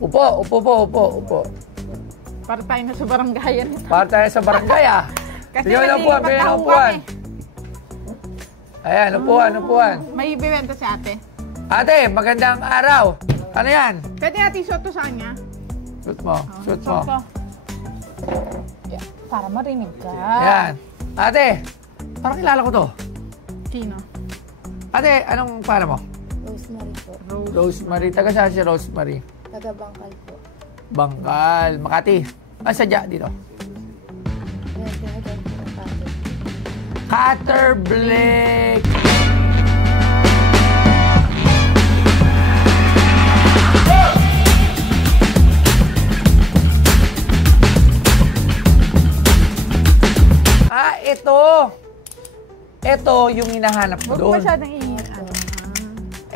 Upo. Para tayo na sa barangayan. Para tayo sa barangay, ah. Kasi Bigyan ng upuan, bigyan ng upuan. Ayan, upuan. May ibibenta si ate. Ate, magandang araw. Ano yan? Pwede natin suot to sa kanya? Suot mo. Yeah, para marinig ka. Ayan. Ate, parang kilala ko to. Sino? Ate, anong pangalan mo? Rosemary po. Rosemary. Taga saan si Rosemary? Taga Bangkal po. Bangkal. Makati. Sadya dito. Cutter Blake. Ito yung hinahanap mo doon. Huwag masyadong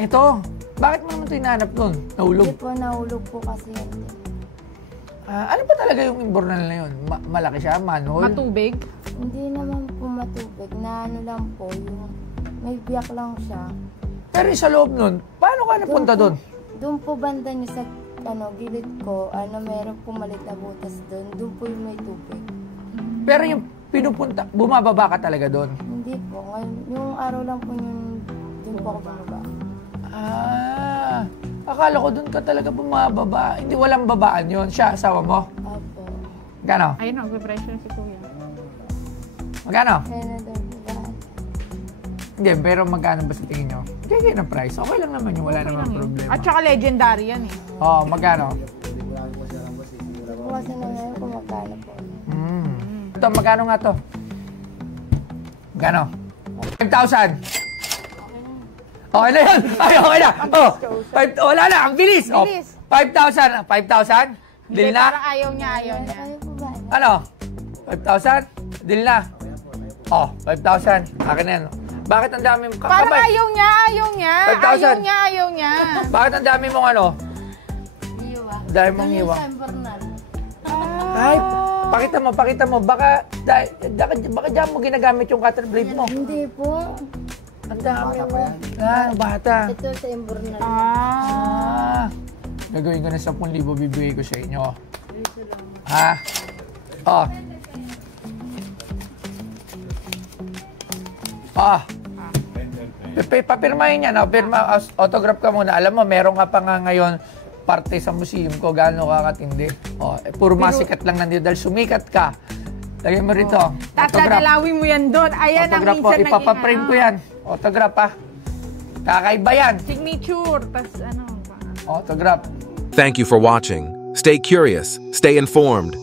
Ito. Bakit mo naman ito hinahanap doon? Nahulog? Hindi po, nahulog po kasi yan. Ano ba talaga yung imbornal na yun? Malaki siya? Manhole? Matubig? Hindi naman po matubig. Na ano lang po, yung may biyak lang siya. Pero sa loob nun, paano ka napunta doon? Doon po banda niyo sa gilid ko, meron po malit na butas doon. Doon po yung may tubig. Pero yung pinupunta, bumababa ka talaga doon? Hindi po. Yung araw lang po yung doon po ako bumaba. Akala ko doon ka talaga bumababa. Hindi, walang babaan yun. Siya, asawa mo? Opo. Magkano? Ayun, nag-pressure si Kuya. Magkano? Kaya na doon po ba? Hindi, pero magkano ba sa tingin nyo? Kaya ng price. Okay lang naman yun. Wala namang problema. At saka legendary yan eh. Oo, magkano? Po kasi na ngayon kung magkano po. Ito, magkano nga to? Magkano? 5,000. Okay na yan. Ay, okay na. Wala na. Ang bilis. 5,000. 5,000? Deal na? Parang ayaw niya. Ayaw po ba? Ano? 5,000? Deal na? 5,000. Akin na yan. Bakit ang dami mong Parang kakabay? ayaw niya. 5,000. Ayaw niya. Bakit ang dami mong ano? Iwa. Dami mong iwa. Ay, pakita mo. Baka dyan mo ginagamit yung cutter blade mo. Hindi po. Ang dami mo. Bata. Ito sa Imbornal. Gagawin ko na 10,000 bibigay ko sa inyo. Papirmahin niya. Autograph ka muna. Alam mo, meron ka pa nga ngayon parte sa museum ko. Gaano ka katindi. Puro masikat lang nandito dahil sumikat ka. Lagyan mo rito. Tatadalawin mo yan doon. Ayan ang autograph po. minsan Ipapaprint ko yan. Autograph ha. Kakaiba yan. Signature. Tas ano. Autograph. Thank you for watching. Stay curious, stay informed.